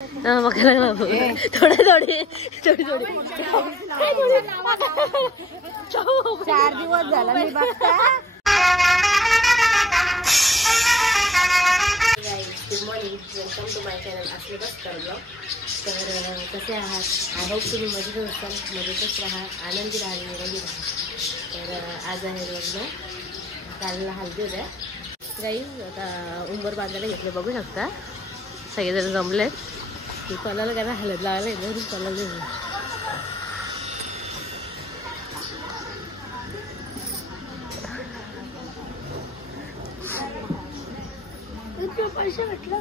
थोडे थोडे 4 दिवस झाला मी बघता. Good morning, welcome to my channel असले बसकर ब्लॉग. तर कसे आहात? आय होप तुम्ही मजेतच असाल, मजेतच राहा, आनंदी राहा, निरोगी राहा. तर आज आहे लग्न, कालला हल्दी होत्या गाई. आता उंबर बांधायला घेतलं, बघू शकता सगळेजण जमले. कोणाला काय हलत लावायला येतं, कोणाला पैसे भेटलं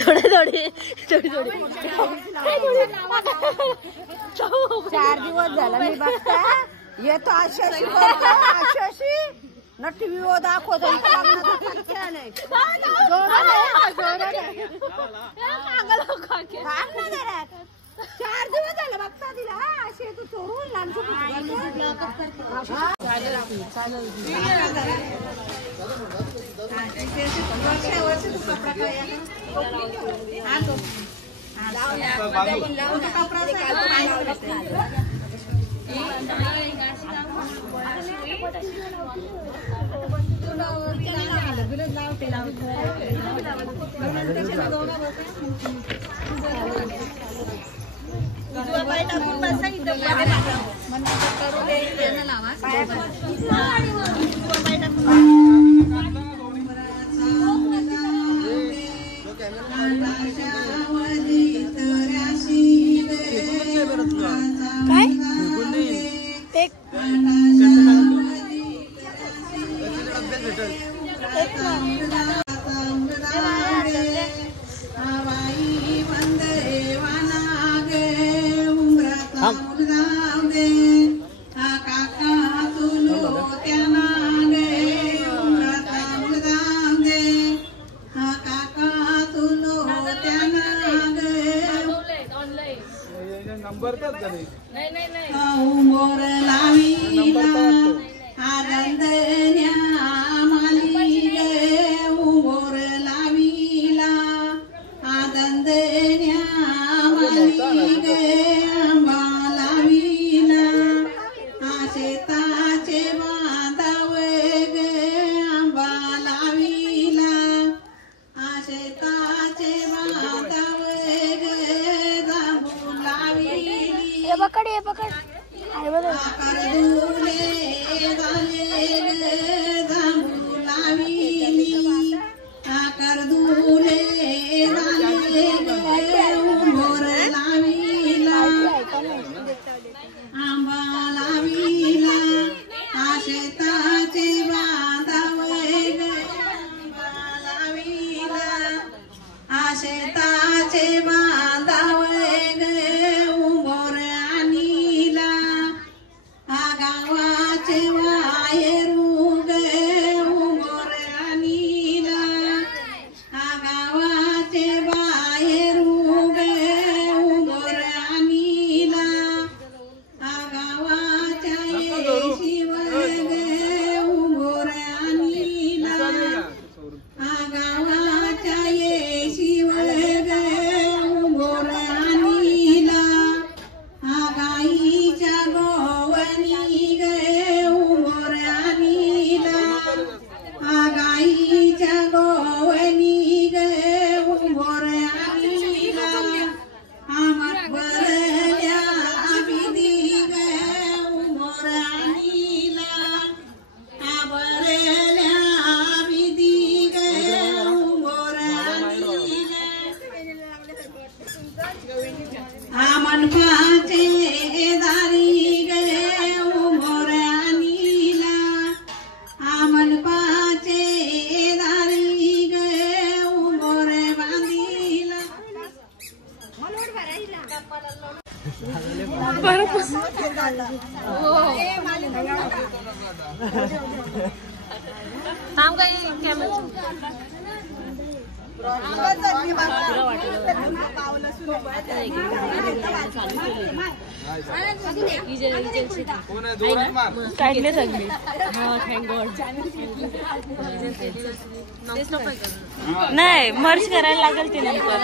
थोडे थोडे 4 दिवस झाला मी बघता. येतो अशी न टीव्ही वर दाखवतो. 4 दिवस झाले बघता तिला अशी तू चोरून काढले सगळी. Thank God. नाही मर्ज करायला लागेल ते नंतर.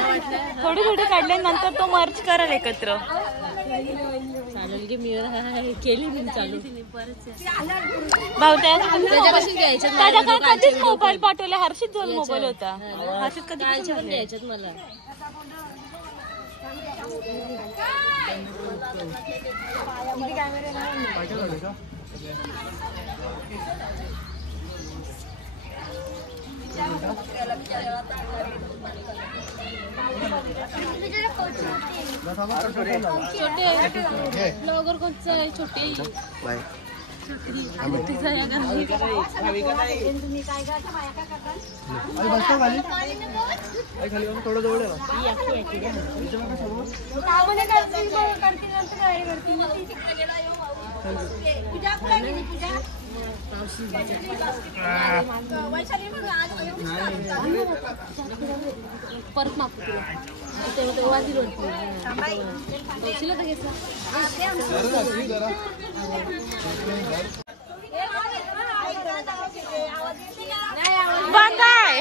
थोडे थोडे काढले नंतर तो मर्ज कराल एकत्र. चालेल की मी केली मी चालू. भाऊ त्याच्या कधीच मोबाईल पाठवले. हर्षित जोल मोबाईल होता. हर्षित कधी पण द्यायच्यात मला. छोटे ब्लॉगर कोणचं आहे? छोटे थोडं जवळ परत मागतो तुला वाजी बंद आहे.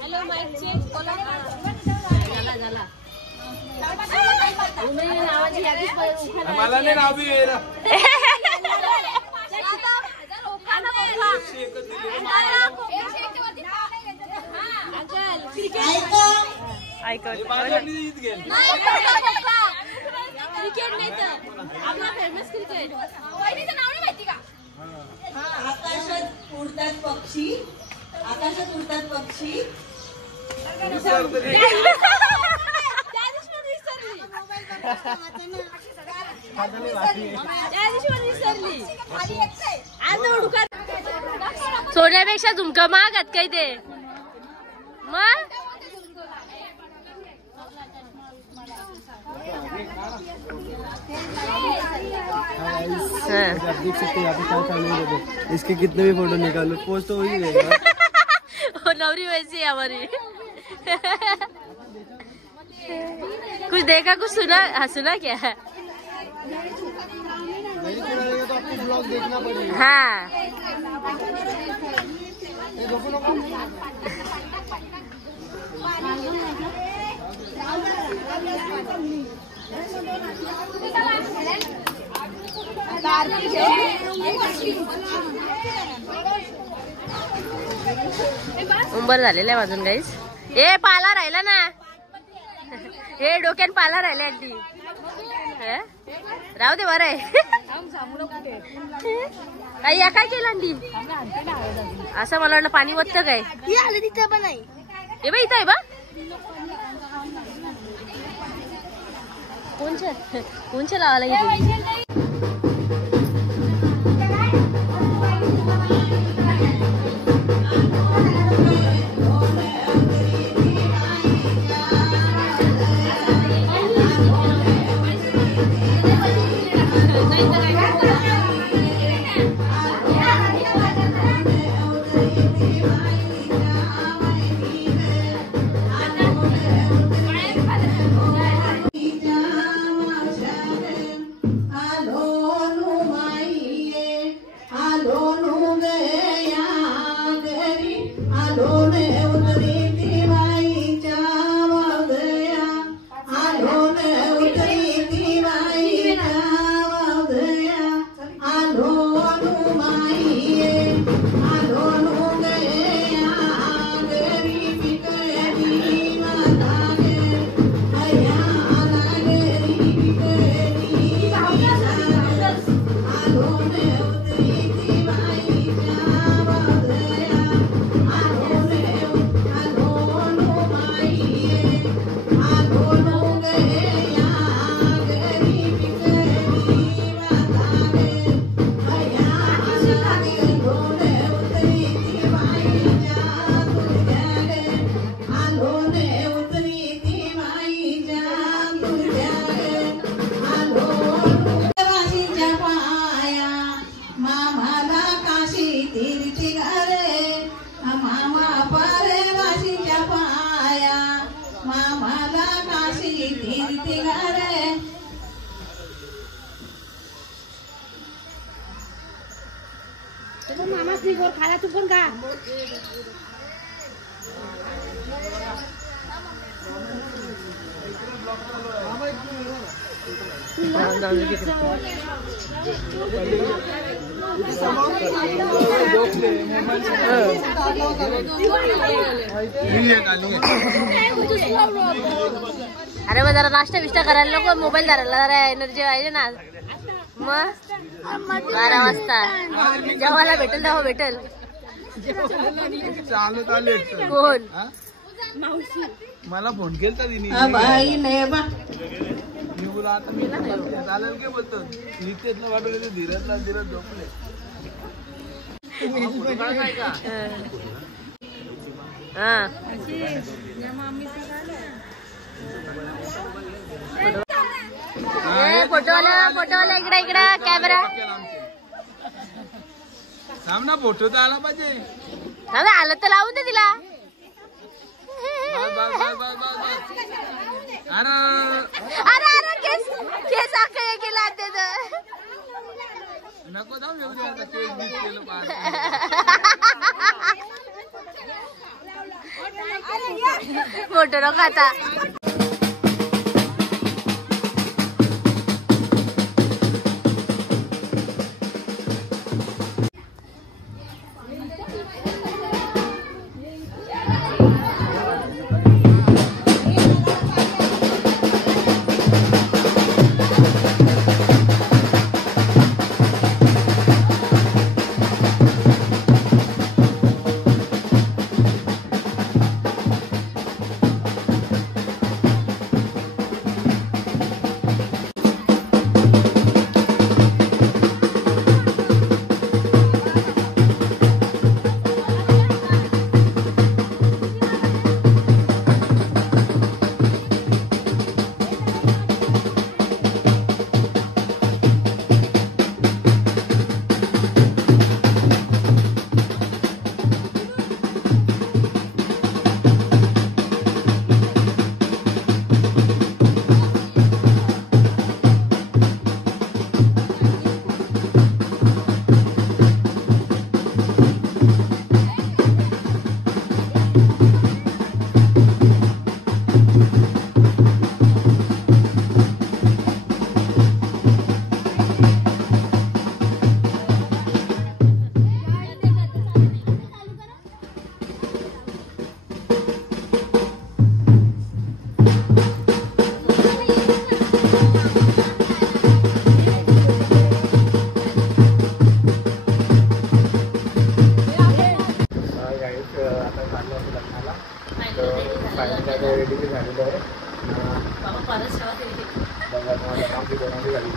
Hello mic check. झाला मला नाही नाव बी क्रिकेट नाही तर आपला फेमस क्रिकेट. वहिनीचं नाव नाही माहिती का? आकाशात उडतात पक्षी. आकाशात उडतात पक्षी. सोन्यापेक्षा झुमका महागात काही ते मग. आप देख सकते हैं यहाँ पे क्या चालू है. इसके कितने भी फोटो निकालो पोस्ट तो वही रहेगा. नवरी वैसी है हमारी. कुछ देखा कुछ सुना? हाँ सुना क्या है? नहीं सुना रहेगा तो आपको ब्लॉग देखना पड़ेगा. हाँ उंबर झालेला आहे माझून गाईस. ए पाला राहिला ना. हे डोक्यान पाला राहिला अगदी. राहू दे बरं आहे. काही या काय केलं अंडी असं मला वाटलं पाणी वततं काय. तिथं पण नाही. हे बा इथं आहे बा. कोणच्या लावायला गेली? मामा मामाच नाही गोर खाला तू पण खा. अरे मग जरा नाश्ता बिष्टा करायला नको, मोबाईल धरायला जरा एनर्जी पाहिजे ना. मग 12 वाजता जेव्हाला भेटेल तेव्हा भेटेल. कोण मला फोन केलता तिने. आता मी चालेल काय बोलतो नित्यातलं वाटवले धीरजला धीरज झोपले. फोटोवाला इकडे इकडे कॅमेरा सामना फोटो तर आला पाहिजे. आलं तर लावून दे तिला. अरे केस आखा केला नको जाऊ येऊ दे आता केस बीस केलं फोटो नको आता.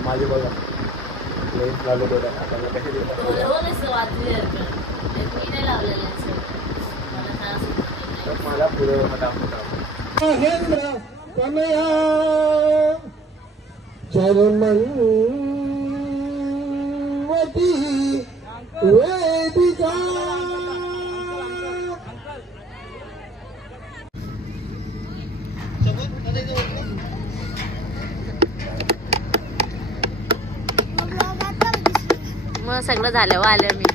माझे बघा लावले बघा आता कसे मला पुढे चरमती वेदिका मग सगळं झालं आलं मी.